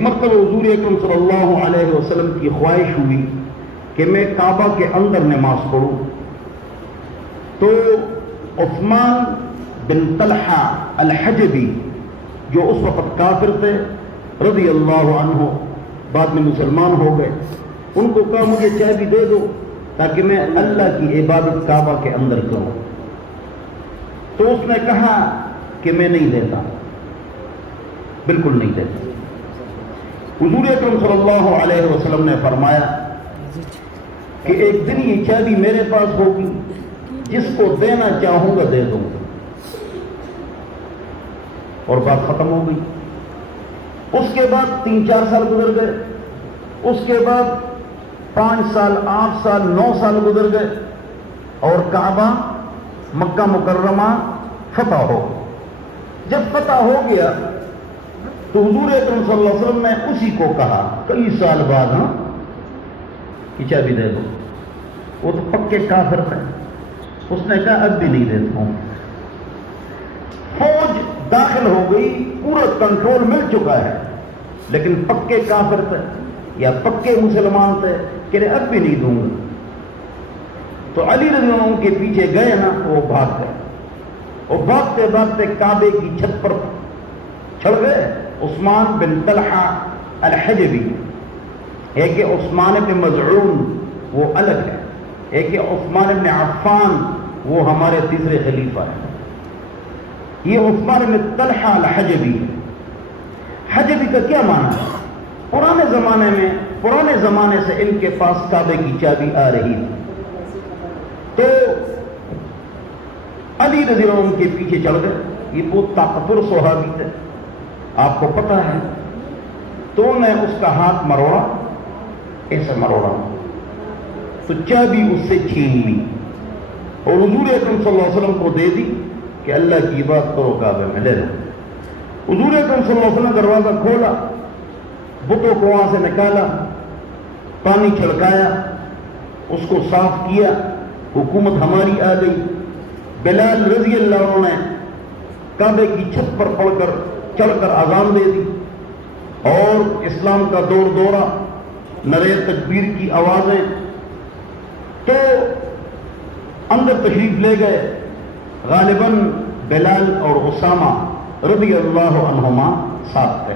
مرتبہ حضور اکرم صلی اللہ علیہ وسلم کی خواہش ہوئی کہ میں کعبہ کے اندر نماز پڑھوں، تو عثمان بن طلحہ الحجبی جو اس وقت کافر تھے رضی اللہ عنہ، بعد میں مسلمان ہو گئے، ان کو کہا مجھے چابی دے دو تاکہ میں اللہ کی عبادت کعبہ کے اندر کروں۔ تو اس نے کہا کہ میں نہیں دیتا، بالکل نہیں دیتا۔ حضور اکرم صلی اللہ علیہ وسلم نے فرمایا کہ ایک دن یہ چابی میرے پاس ہوگی، جس کو دینا چاہوں گا دے دوں گا، اور بات ختم ہو گئی۔ اس کے بعد 3-4 سال گزر گئے، اس کے بعد 5 سال 8 سال 9 سال گزر گئے، اور کعبہ مکہ مکرمہ فتح ہو گیا۔ جب فتح ہو گیا تو حضور اکرم صلی اللہ علیہ وسلم نے اسی کو کہا کئی سال بعد، کہ چابی دے دو۔ وہ تو پکے کافر تھے، اس نے کہا اب بھی نہیں دیتا ہوں۔ فوج داخل ہو گئی، پورا کنٹرول مل چکا ہے، لیکن پکے کافر تھے یا پکے مسلمان تھے کہ اب بھی نہیں دوں گا۔ تو علی رضی اللہ عنہ کے پیچھے گئے نا، وہ بھاگ گئے، اور بھاگتے بھاگتے کعبے کی چھت پر چڑھ گئے۔ عثمان بن طلحہ الحجبی، ایک کہ عثمان بن مظعون وہ الگ ہے، ایک کہ عثمان بن عفان وہ ہمارے تیسرے خلیفہ ہیں۔ یہ عثمان بن طلحہ الحجبی، حجبی کا کیا معنی ہے؟ پرانے زمانے سے ان کے پاس کعبے کی چابی آ رہی تھی، تو علی رضی اللہ عنہ کے پیچھے چڑھ گئے۔ یہ بہت طاقتور صحابی تھے، آپ کو پتہ ہے۔ تو نے اس کا ہاتھ مروڑا، ایسا مروڑا، تو چابی اس سے چھین لی اور حضور اکرم صلی اللہ علیہ وسلم کو دے دی کہ اللہ کی بات کرو، کعبے میں لے لو۔ حضور اکرم صلی اللہ علیہ وسلم نے دروازہ کھولا، بتوں کو وہاں سے نکالا، پانی چھڑکایا، اس کو صاف کیا، حکومت ہماری آ گئی۔ بلال رضی اللہ عنہ نے کعبے کی چھت پر چڑھ کر اذان دے دی، اور اسلام کا دور دورہ، نعرہ تکبیر کی آوازیں، تو اندر تشریف لے گئے۔ غالباً بلال اور اسامہ رضی اللہ عنہما ساتھ تھے۔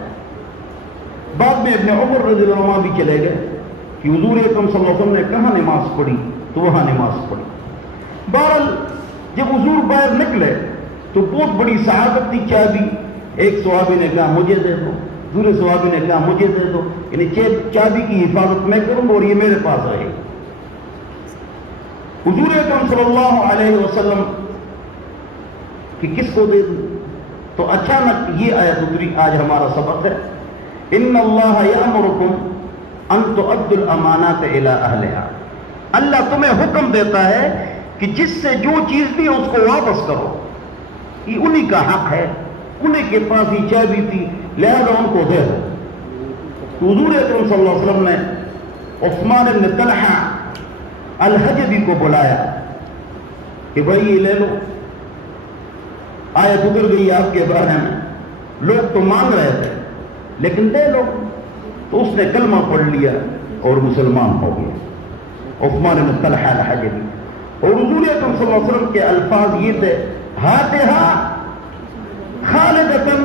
بعد میں ابن عمر رضی اللہ عنہ بھی چلے گئے کہ حضور اکرم صلی اللہ علیہ وسلم نے کہاں نماز پڑھی، تو وہاں نماز پڑھی۔ بہرحال جب حضور باہر نکلے تو بہت بڑی صحابت تھی چابی، ایک صحابی نے کہا مجھے دے دو، دوسرے صحابی نے کہا مجھے دے دو، یعنی چابی کی حفاظت میں کروں اور یہ میرے پاس رہے۔ حضور اکرم صلی اللہ علیہ وسلم کہ کس کو دے دوں، تو اچانک یہ آیت اتری، آج ہمارا سبق ہے، ان اللہ یامرکم ان تؤدوا الامانات الی اہلہا۔ اللہ تمہیں حکم دیتا ہے کہ جس سے جو چیز بھی ہے اس کو واپس کرو، یہ انہی کا حق ہے، انہیں کے پاس ہی چابی تھی، لہذا ان کو دے دو۔ تو حضور اکرم صلی اللہ علیہ وسلم نے عثمان بن طلحہ الحجبی کو بلایا کہ بھائی یہ لے لو، آیت اتر گئی آپ کے بارے میں، لوگ تو مانگ رہے تھے لیکن دے لو۔ تو اس نے کلمہ پڑھ لیا اور مسلمان ہو گیا، عثمان بن طلحہ الحجبی۔ اور حضور اکرم صلی اللہ علیہ وسلم کے الفاظ یہ تھے، ہاتھا خالدتن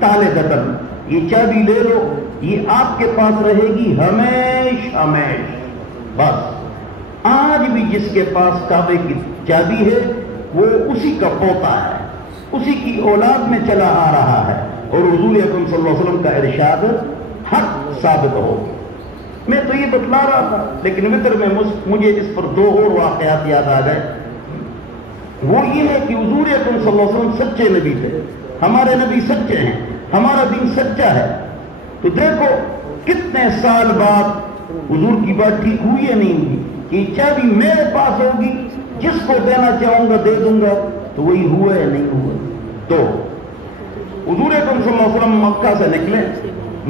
طالدتن، یہ چابی لے لو، یہ آپ کے پاس رہے گی ہمیش ہمیش۔ بس آج بھی جس کے پاس کعبے کی چابی ہے وہ اسی کا پوتا ہے، اسی کی اولاد میں چلا آ رہا ہے، اور حضور اکرم صلی اللہ علیہ وسلم کا ارشاد حق ثابت ہو۔ میں تو یہ بتلا رہا تھا، لیکن وطر میں مجھے اس پر 2 اور واقعات یاد آ گئے۔ وہ یہ ہے کہ حضور اکرم صلی اللہ علیہ وسلم سچے نبی تھے، ہمارے نبی سچے ہیں، ہمارا دین سچا ہے۔ تو دیکھو کتنے سال بعد حضور کی بات ٹھیک ہوئی یا نہیں ہوئی کہ چابی میرے پاس ہوگی، جس کو دینا چاہوں گا دے دوں گا، تو وہی ہوا یا نہیں ہوا۔ تو حضور اکرم صلی اللہ علیہ وسلم مکہ سے نکلے،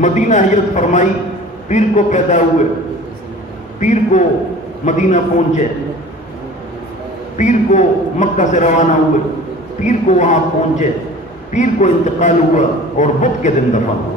مدینہ ہجرت فرمائی، پیر کو پیدا ہوئے، پیر کو مدینہ پہنچے، پیر کو مکہ سے روانہ ہوئے، پیر کو وہاں پہنچے، پیر کو انتقال ہوا اور بدھ کے دن دفن ہوا۔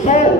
100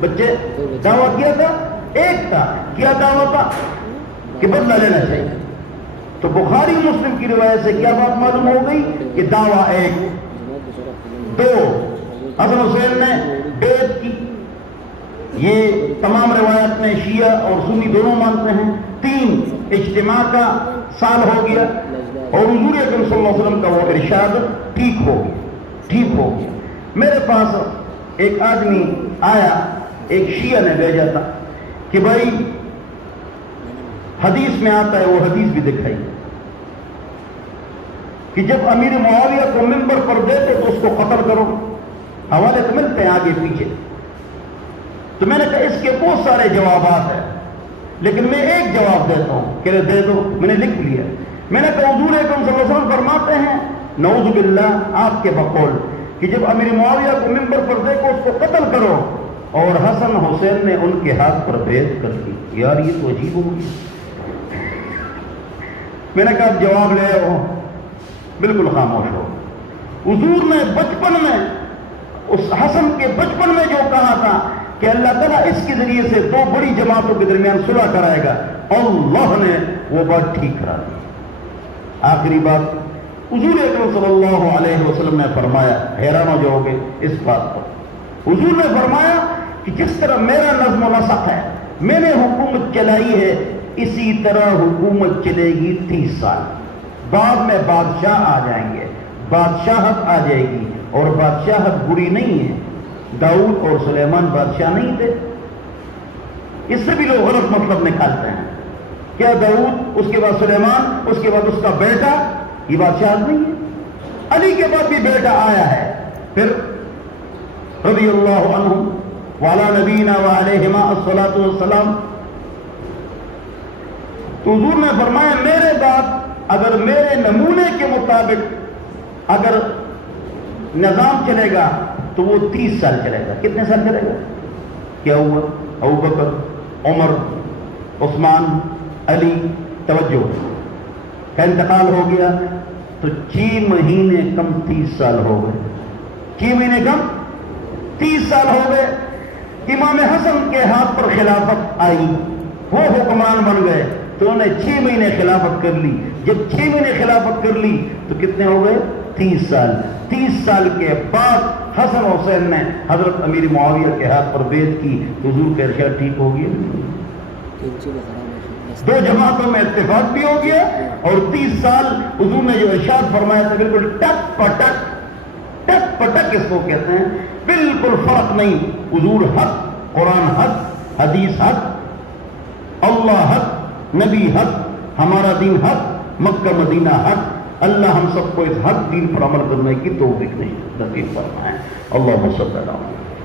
بچے دعویٰ کیا تھا ایک تھا، کیا دعویٰ تھا کہ بدلہ لینا چاہیے. تو بخاری مسلم کی روایت سے کیا بات معلوم ہو گئی کہ دعویٰ ایک. دو، حسن حسین نے بیعت کی، یہ تمام روایت میں شیعہ اور سنی دونوں مانتے ہیں. تین، اجتماع کا سال ہو گیا اور حضور اکرم صلی اللہ علیہ وسلم کا وہ ارشاد ٹھیک ہو گیا. میرے پاس ایک آدمی آیا، ایک شیعہ نے بھیجا تھا کہ بھائی حدیث میں آتا ہے، وہ حدیث بھی دکھائی کہ جب امیر معاویہ کو منبر پر دیتے تو اس کو قتل کرو. حوالے تو ملتے ہیں آگے پیچھے. تو میں نے کہا اس کے بہت سارے جوابات ہیں لیکن میں ایک جواب دیتا ہوں کہ دے دو. میں نے لکھ لیا. میں نے کہا حضور اکرم صلی اللہ علیہ وسلم فرماتے ہیں نعوذ باللہ آپ کے بقول کہ جب امیر معاویہ کو منبر پر دیکھو اس کو قتل کرو، اور حسن حسین نے ان کے ہاتھ پر بیعت کر دی. یار یہ تو عجیب ہو گئی. میں نے کہا جواب لے آؤ. بالکل خاموش ہو. حضور نے بچپن میں اس حسن کے بچپن میں جو کہا تھا کہ اللہ تعالیٰ اس کے ذریعے سے دو بڑی جماعتوں کے درمیان صلح کرائے گا، اللہ نے وہ بات ٹھیک کرا دی. آخری بات حضور اکرم صلی اللہ علیہ وسلم نے فرمایا، حیران ہو جاؤ گے اس بات پر. حضور نے فرمایا کہ جس طرح میرا نظم و نسق ہے، میں نے حکومت چلائی ہے، اسی طرح حکومت چلے گی 30 سال. بعد میں بادشاہ آ جائیں گے، بادشاہت آ جائے گی، اور بادشاہت بری نہیں ہے. داؤد اور سلیمان بادشاہ نہیں تھے؟ اس سے بھی لوگ غلط مطلب نکالتے ہیں. کیا داؤد، اس کے بعد سلیمان، اس کے بعد اس کا بیٹا، یہ بادشاہت نہیں ہے؟ علی کے بعد بھی بیٹا آیا ہے. پھر رضی اللہ عنہ وعلی نبینا وعلیہما الصلاۃ والسلام. تو حضور نے فرمایا میرے بعد اگر میرے نمونے کے مطابق اگر نظام چلے گا تو وہ 30 سال چلے گا. کتنے سال چلے گا؟ کیا ہوا؟ ابوبکر، عمر، عثمان، علی، توجہ کا انتقال ہو گیا تو 6 مہینے کم 30 سال ہو گئے. 6 مہینے کم 30 سال ہو گئے. امام حسن کے ہاتھ پر خلافت آئی، وہ حکمران بن گئے تو انہوں نے 6 مہینے خلافت کر لی. جب 6 مہینے خلافت کر لی تو کتنے ہو گئے؟ 30 سال. 30 سال کے بعد حسن حسین نے حضرت امیر معاویہ کے ہاتھ پر بیعت کی تو حضور کا ارشاد ٹھیک ہو گیا. 2 جماعتوں میں اتفاق بھی ہو گیا اور 30 سال حضور نے جو ارشاد فرمایا تھا بالکل ٹک پٹک اس کو کہتے ہیں، بالکل فرق نہیں. حضور حق، قرآن حق، حدیث حق، اللہ حق، نبی حق، ہمارا دین حق، مکہ مدینہ حق. اللہ ہم سب کو اس حق دین پر عمل کرنے کی توفیق نصیب فرمائے. اللہم صلی اللہ علیہ وسلم.